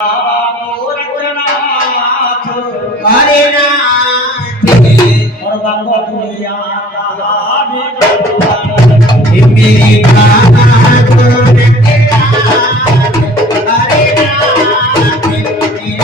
हरे नाथ और बाबा दुनिया मेरे नाथ हरे नाथ मेरे दुनिया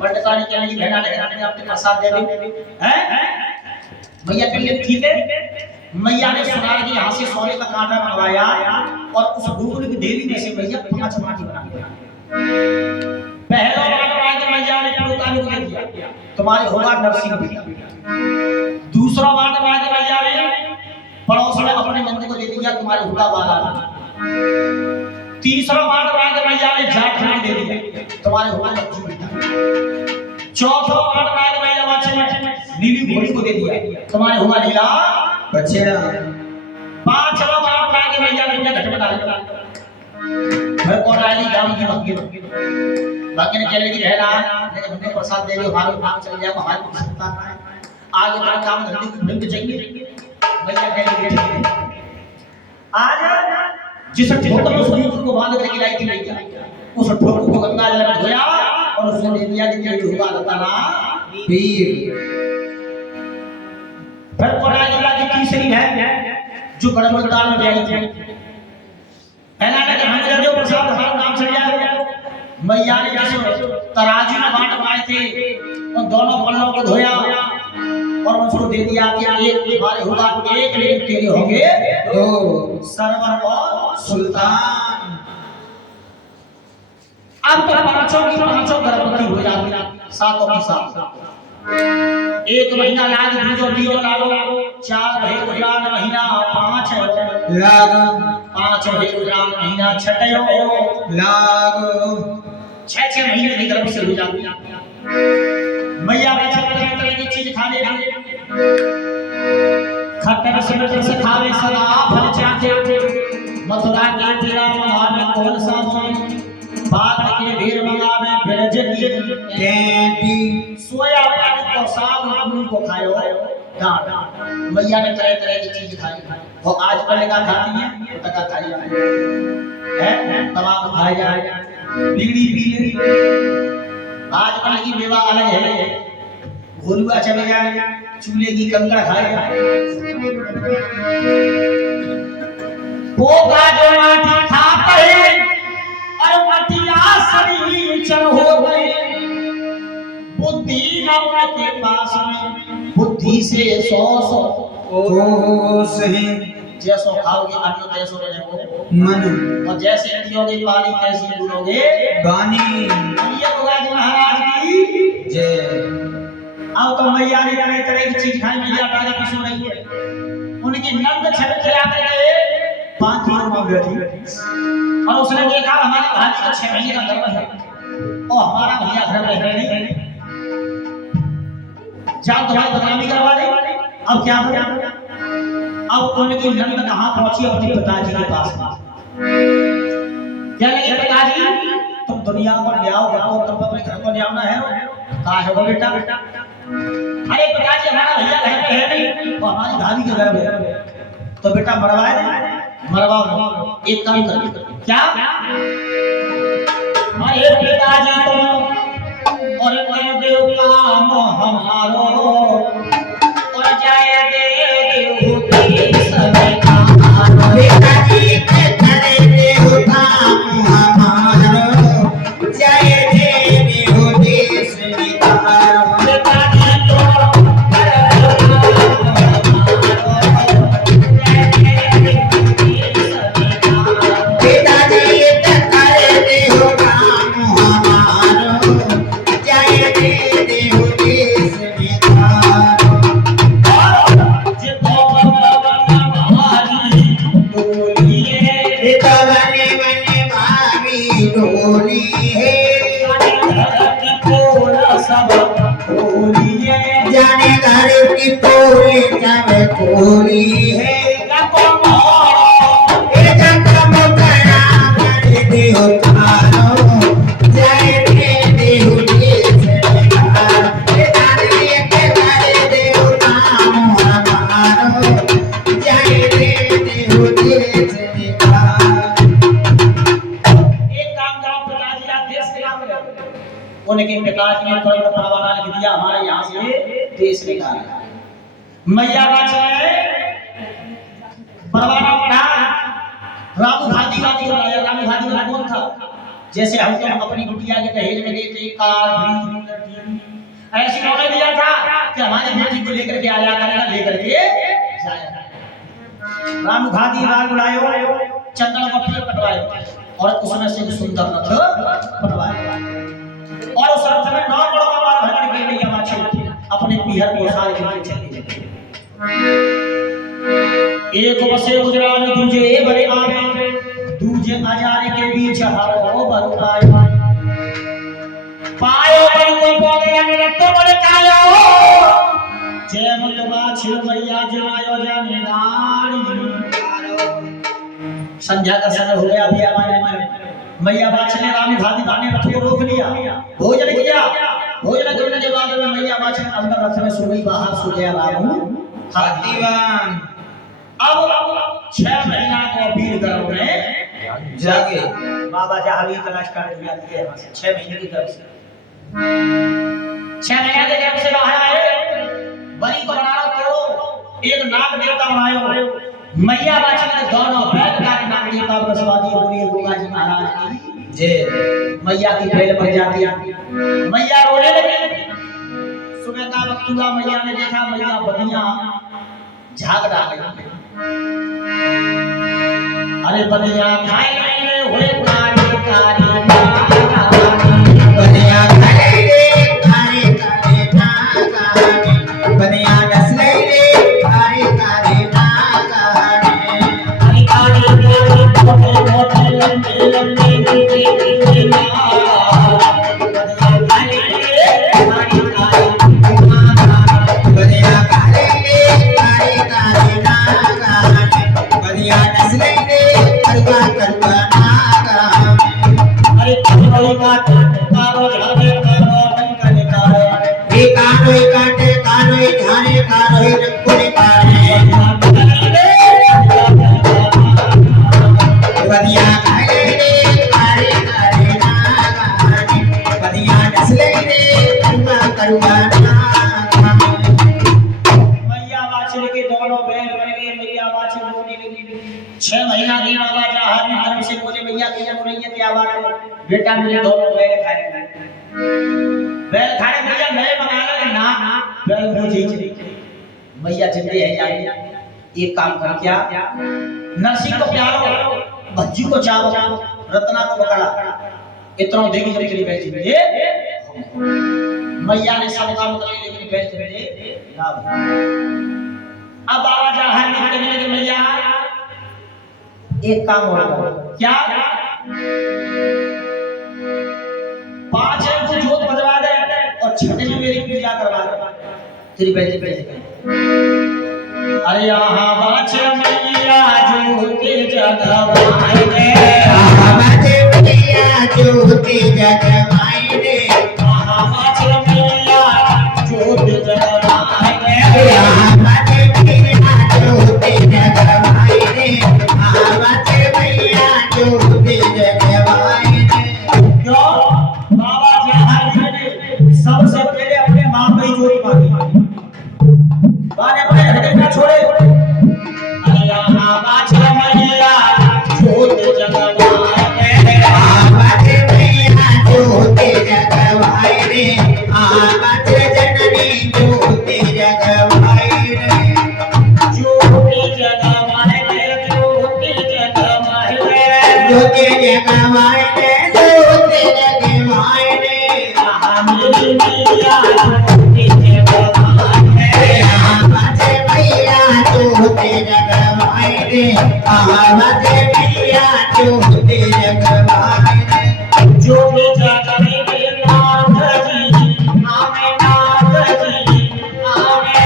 पंडितानी के लिए बहना लगे आपके प्रसाद दे दे हैं मैया के लिए ठीक है। मैया ने सुना कि यहाँ से सोने का कांटा मंगवाया और उस डूबने की देवी में से मैया 5 माटी बना दिया। पहला बार आके मैया ने पंडितानी को दे दिया तुम्हारे होगा नरसिंह बेटा। दूसरा बार आके मैया ने पड़ोस में अपने मंदिर को दे दिया तुम्हारे होगा बाला। तीसरा बार आके मैया ने जाट दे दिया तुम्हारे होगा लक्ष्मी बेटा। चौथा बार आके मैया नीली घोड़ी को दे दिया तुम्हारे हुआ नीला बछड़ा। पांचवा बार आके मैया ने घट बना दिया घर को डाली गांव की बाकी ने कह लगी बहना लेकिन हमने प्रसाद दे दिया हमारे काम चल जाए हमारे को सकता है आगे तेरा काम धंधे ढंग चाहिए। मैया कह लगी आज जिस ठोकर में उस दूध को बांध के लाई थी मैया उस ठोकर को गंगा जल में धोया और उसने दे दिया कि तेरी हुआ बताना वीर। फिर कोराइला की तीसरी है जो गढ़मुलतान में आई थी पहला ने हमने जो प्रसाद हमारा नाम चल जाएगा। मैया ने जिस तराजू में बांट पाए थे उन दोनों पल्लों को धोया और उसको दे दिया कि एक तुम्हारे होगा एक लेकिन तेरे होंगे दो सरवर और सुल्तान। अब तो पांचों की पांचों गर्भवती हो जाती सातों की सात। एक महीना लाग दूजो दियो लागो 4 महीना महीना 5 लाग 5 महीना छठयो लाग 6 महीने की गर्भ से हो जाती। मैया में तरह की चीज खाने लगे खट्टा से खावे सदा फल चाहते मथुरा के तेरा महान कौन सा बाग के वीर मंगावे ब्रज की कैंटी सोया पानी को साग गुरु को खायो दान। मैया ने तरह तरह की चीज खाई वो आज कल का खाती है तो तक खाई है तमाम खाई जाए बीड़ी पी ले। आज कल की विवाह अलग है घोलुआ चले जाए चूल्हे की कंकड़ खाए वो गाजो माटी खाता है और मटिया शरीर चढ़ हो गए बुद्धि न उनके पास में बुद्धि से 100 सही जैसो खाओगे अन्न तैसो रहेगो मन और जैसे पियोगे पानी तैसे पियोगे पानी। ये भगवान महाराज की जय। अब तो मैया ने तरह तरह की चीज खाई मैया तारे की सो रही है उनकी नंद छट के आते गए 5 दिन में बैठी और उसने देखा हमारे भाभी का 6 महीने का गर्भ है और हमारा भैया घर में है नहीं जान तुम्हारी बदनामी करवा दे। अब क्या हो अब उनकी नंद कहां पहुंची अपने पिताजी के पास क्या लगे पिताजी तुम दुनिया को ले आओ गाओ तुम अपने घर को ले आना है कहा है वो बेटा अरे पिताजी हमारा भैया घर पे है नहीं और हमारी भाभी के घर में है, तो बेटा मरवाए मरवाओ। एक काम कर, क्या अरे पिताजी तुम और कर दो काम हमारो और जाए दे देश में काम। पिताजी करे दे काम हमारो जाए दे देश में काम। पिताजी तुम पिताजी करे दे काम हमारो जाए दे देश में काम। बने बने भाभी डोली है जाने घर की पोली जब खोली है जब मुकरा कर दियो तारो जाए दे दियो देश में काम। पिताजी के कर दियो काम हमारो जाए दे दियो देश में काम। एक काम करो पिताजी, आप देश के नाम ले उनके पिताजी ने तुरंत परवाना लिख दिया हमारे यहाँ से देश निकाल। मैया बात है परवाना पढ़ा, रामू घाटी का बुलाया। रामू घाटी का कौन था? जैसे हम तो अपनी बिटिया के दहेज में देते कार फ्रिज ऐसी ऑर्डर दिया था कि हमारी बेटी को लेकर के आया करेगा, लेकर के जाएगा। रामू घाटी राज बुलायो, चंदन का फूल कटवाए और उसमें से सुंदर रथ बनवाए और उस रथ में 9 बड़ा बार भर के मैया बाछी अपने पीहर को साल के चली गई। एक बसे गुजराल दूजे बड़े आवे, दूजे आजारे के बीच हरो बरु पायो पायो को पोगे ने रत्तो बड़े कायो जय मत बाछी मैया जायो जाने नारी। संध्या का समय हो गया, अभी हमारे में मैया बाछी ने रामी भाती बाने रथ को रोक लिया, भोजन किया। भोजन करने के बाद में मैया बाछी अंदर रथ में सो गई, बाहर सो गया रामू हाथीवान। अब 6 महीना को अपील करो ने जागे बाबा जहावी तलाश कर दिया दिए वहां से 6 महीने की तरफ से 6 महीने के तरफ से बाहर आए। बलि को बनाओ तो एक नाग देवता बनायो। मैया बाछी ने दोनों बैठ कर नाग देवता बसवादी बोली गोगा जी महाराज की जय। मैया की बेल पर जाती मैया रोने लगी। सुबह का वक्त हुआ, मैया ने देखा मैया बनिया झाग डाली। अरे बनिया खाए ले हुए कारी कारी बनिया खाए रे कारे कारे नागाने बनिया नस्ले रे कारे कारे नागाने। कारी कारी मोटे मोटे लंबे लंबे बनिया खाए रे कारे कारे नागाने बनिया नस्ले रे करवा करवा नागाने। अरे करोई काटे कारो झाड़े कारो डंका निकाले कानोई काटे कानोई झाने कानोई रंगो निकाले। बनिया खाए रे कारे कारे नागाने बनिया नस्ले रे करवा करवा नागाने। मैया बाछी के दोनों बैल बन गए। मैया बाछी रोने लगी। 6 महीना की बाबा जहां भी धर्म से बोले मैया की जब रही है क्या बात है बेटा मेरे दोनों बैल खाए बैल खाने भैया मैं मंगा लो ना बैल मुझे चाहिए। मैया जिंदे है जानी एक काम कर क्या नरसिंह को प्यारो भज्जी को चावो रत्ना को पकड़ा इतना देगी जब तेरी बैठी ये मैया ने सब काम कर लिया लेकिन बैठ दे ना। अब बाबा जहां निकलने लगे मैया एक काम और करो क्या 5 को जोत बजवा दे और छठे में मेरी पूजा करवा दे तेरी बैठी बैठी। अरे यहाँ बाछे मैया जोते जगवाए रे बाछे मैया जोते जगवाए रे यहाँ बाछे मैया जोते जगवाए बाने अपने हृदय ना छोड़े। अरे यहाँ बाछा मैया छोटे जगवाए बाजे मैया जोते जगवाए रे, बाजे जननी जोते जगवाए रे, जोते जगवाए रे, जोते जगवाए रे, जोते जगवाए रे, जोते जगवाए रे, मेरी मैया जोते जगवाए रे, बाजे मैया जोते जगवाए रे, बाजे मैया जोते जगवाए रे, जोते जगवाए रे नाथ जी, आमे नाथ जी, आमे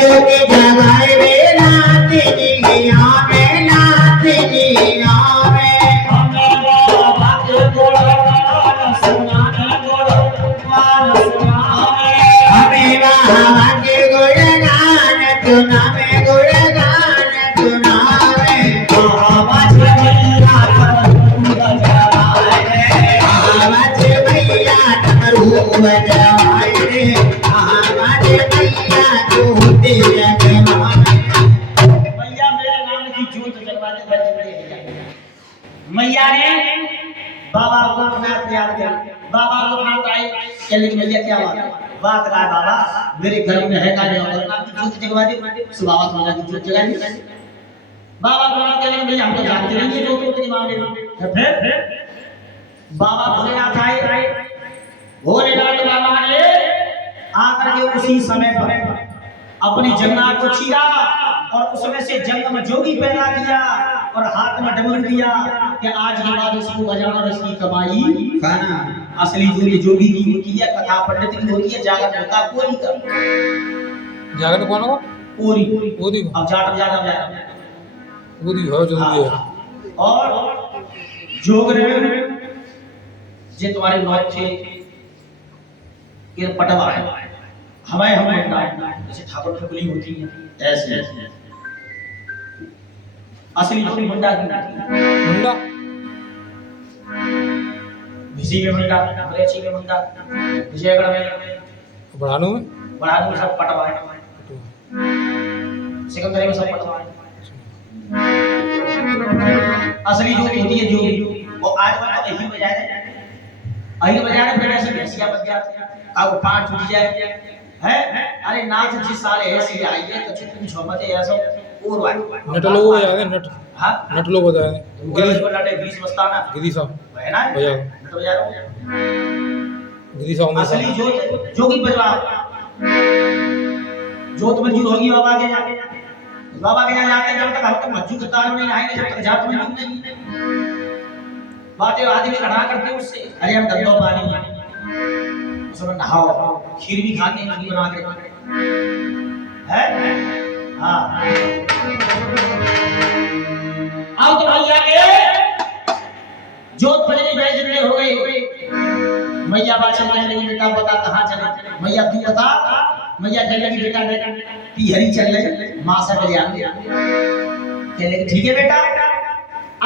जोते जगवाए रे नाथ जी, आवे नाथ जी, आवे हमें बाबा के गुणगान सुनाने गुणगान सुनाने हमें बाबा के गुणगान सुनावे, गुणगान सुनावे, बाबा जी मैया जगवाए रे, बाजे मैया डमरू बजवाए रे, बाजे मैया जोते जगवाए रे। मैया मेरे नाम की जोत जगवाने बच रही है। मैया ने बाबा गोरखनाथ याद कर, बाबा गोरखनाथ आए कहने की मैया क्या बात रहा है बाबा, मेरे घर में है का नहीं और नाम की जोत जगवा दे, सुबाबा थोड़ा की जोत जगा दी। बाबा गोरखनाथ कहने की मैया हम तो जानते नहीं ये जोत के मामले में। फिर बाबा भोलेनाथ आए, भोलेनाथ बाबा ने आकर के उसी समय पर अपनी जंगला को चीरा और उसमें से जंग में जोगी पैदा किया और हाथ में डमरू दिया कि आज के बाद इसको बजाना और इसकी कमाई खाना असली जोगी की होती है, कथा पंडित की होती है, जागरण होता कोरी का जागरण कौन होगा? कोरी। ओदी अब जाट ज्यादा ओदी हो जल्दी है। और जोग रे जे तुम्हारे मौत थे ये पटवा है हमें हम जैसे ठाकुर ठकुली होती है ऐसे असली जोगी मुंडा की मुंडा भिसी में मुंडा, बरेची में मुंडा, विजयगढ़ में बढ़ानू में बढ़ानी में सब पटवा है, सिकंदरी में सब पटवा है। असली जोगी होती है जोगी। और आज वाला यही बजाय अहिर बजाने फिर ऐसी भैंसिया बज जाती है, अब पांच टूट जाए है। अरे नाच जिस साल ऐसी आई है तो कुछ मत है ऐसा और वाई नट लोग बजा दे नट हां नट लोग बजा दे गिरीश को लटे गिरीश मस्ताना गिरी साहब है ना बजा नट बजा रहा हूं। गिरी साहब असली जोत जोगी बजवा जोत मंजूर होगी बाबा के जाके, बाबा के यहाँ जाते हैं जब तक हम तक मज्जू के तार नहीं आएंगे जब तक जात मंजूर नहीं। बातें आदमी खड़ा करते उससे अरे हम दंदो पानी उसमें नहाओ, खीर भी खाते हैं खीर बना के है। हाँ आओ तो भैया के जोत बजनी बैजने हो गई। मैया बादशाह कहने लगी बेटा बता कहाँ चले, मैया तू बता। मैया कहने लगी बेटा बेटा पिहरी चल ले माँ से कल्याण कहने लगी ठीक है बेटा।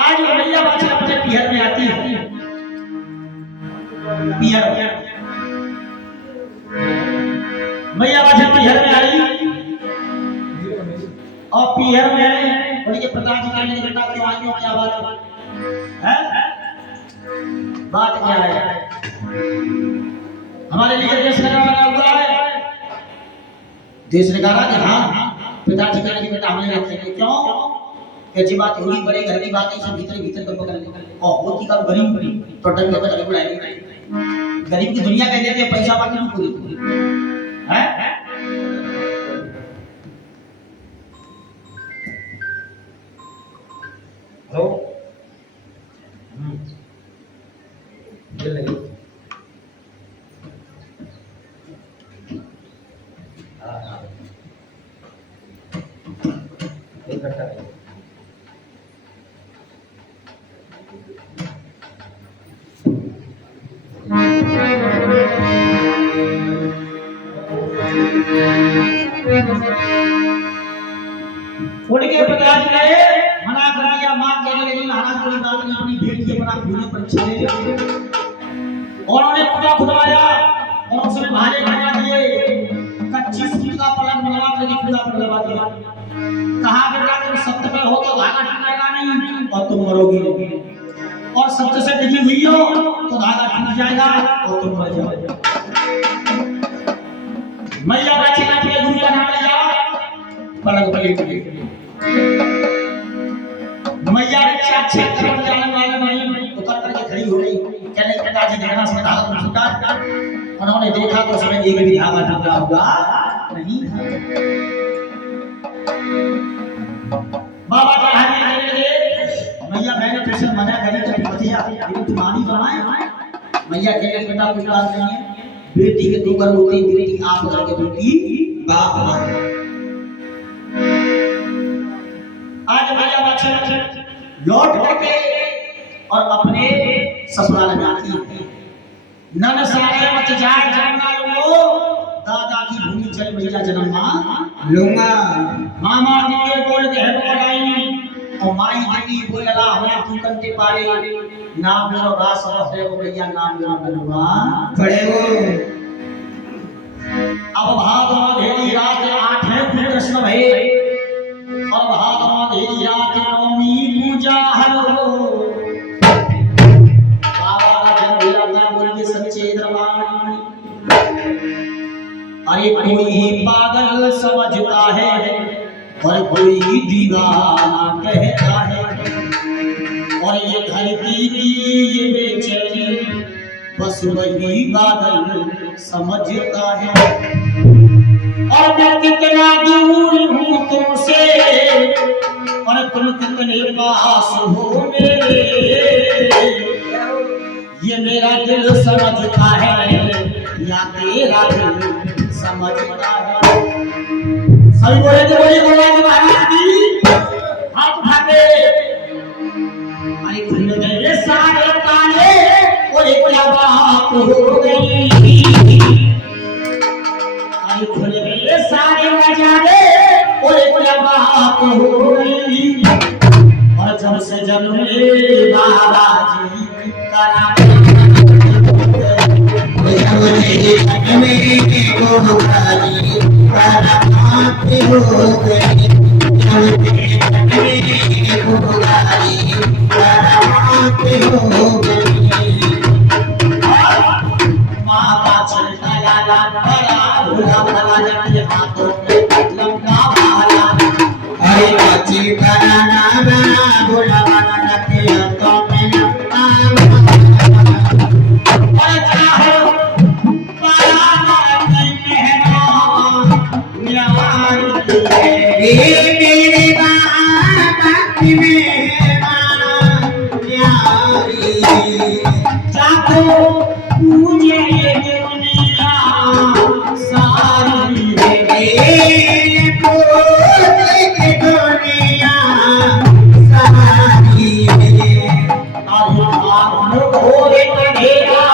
आज मैया बादशाह अपने पिहर में आती है, पिहर मैया बादशाह पिहर में आई और पिहर में बोले प्रताप जी कहने लगे बेटा क्यों आई हो, क्या बात है? बात क्या है? हमारे लिए देश नगारा बना हुआ है। देश नगारा कि हाँ पिताजी कहने की बेटा हमें रखेंगे क्यों कि जी बात होगी बड़े घर की बात है सब भीतर भीतर कर पकड़ और होती का गरीब तो डर के बच बुलाएंगे। गरीब की दुनिया कह देते हैं पैसा पानी नहीं पूरी है। हेलो दिल लगी इकट्ठा उनके पिताजी ने मना कर दिया, मां कहने लगी महाराज कोई बात नहीं अपनी बेटी अपना खून परीक्षा ले ले। और उन्होंने कुआं खुदवाया और उसमें भाले बनवा दिए, कच्ची सूत का पलंग बनवा कर खुदा पूरा प्रलवा दिया। कहा बेटा तुम सत्य पे हो तो धागा टूटेगा नहीं और तुम मरोगी नहीं, और सत्य से डिगी हुई हो तो धागा टूट जाएगा और तुम मर जाओगे। मैया बच्चे का अपने गुरु का नाम लिया, पलक पलट गई। मैया ने अच्छे कर्म जाने वाले नहीं उतर करके खड़ी हो गई, कहने पिताजी देखना इसमें धागा तो टूटा। उन्होंने देखा तो उसमें एक भी धागा टूटा हुआ नहीं था। बाबा कहने लगे मैया मैंने तुझसे मना करी तो तू बतिया, लेकिन तू मानी तो आए। मैया कहने बेटा कोई बात नहीं है, बेटी के दो कर होती, बेटी आप करके बेटी बाप है। आज मैया बच्चे लौट करके और अपने ससुराल में आती है। नन सारे मत जाए जन्मा लो, दादा की भूमि चल मैया जन्मा लूंगा। मामा दिए बोल के है बोलाई, और माई देवी बोलला हमें तू कंटे पाले, नाम मेरो रास है वो भैया नाम मेरो बनवा खड़े हो। अब भादवा धेरी रात 8 है कृष्ण भय, और भादवा धेरी रात 9वीं पूजा हरो। बाबा का जन्म लगा बोलिए सच्चे दरबार। अरे कोई पागल समझता है और कोई दीवाना कहता है, और ये धरती की ये बेचैनी बस वही बादल समझता है। और मैं कितना दूर हूँ तुमसे और तुम कितने पास हो मेरे, ये मेरा दिल समझता है या तेरा दिल समझता है। सभी बोले तो बोलिए भगवान महाराज की हाथ उठाते। अरे खुल गए सारे ताले और एक क्या बात हो गई, अरे खुल गए सारे नजारे और एक क्या बात हो गई। और जब से जन्मे बाबा जी करा माता चलता लाला बड़ा भोला भला जाती हाथों में लंका भाला। अरे काची बनाना बना भोला बना जाते हाथों में लंका और चाहो पाला की मेहमान न्यारी है। मेरे बाबा की मेहमान न्यारी। जाको पूजे ये दुनिया सारी है। पूजे की दुनिया सारी है। अब घोरे अंधेरा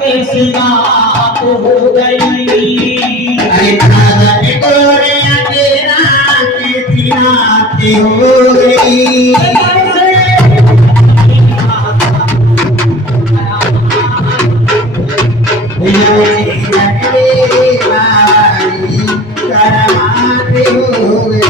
कैसी रात हो गई। अरे भागन गोरे अंधेरा कैसी रात हो गई। करमाते हो गए।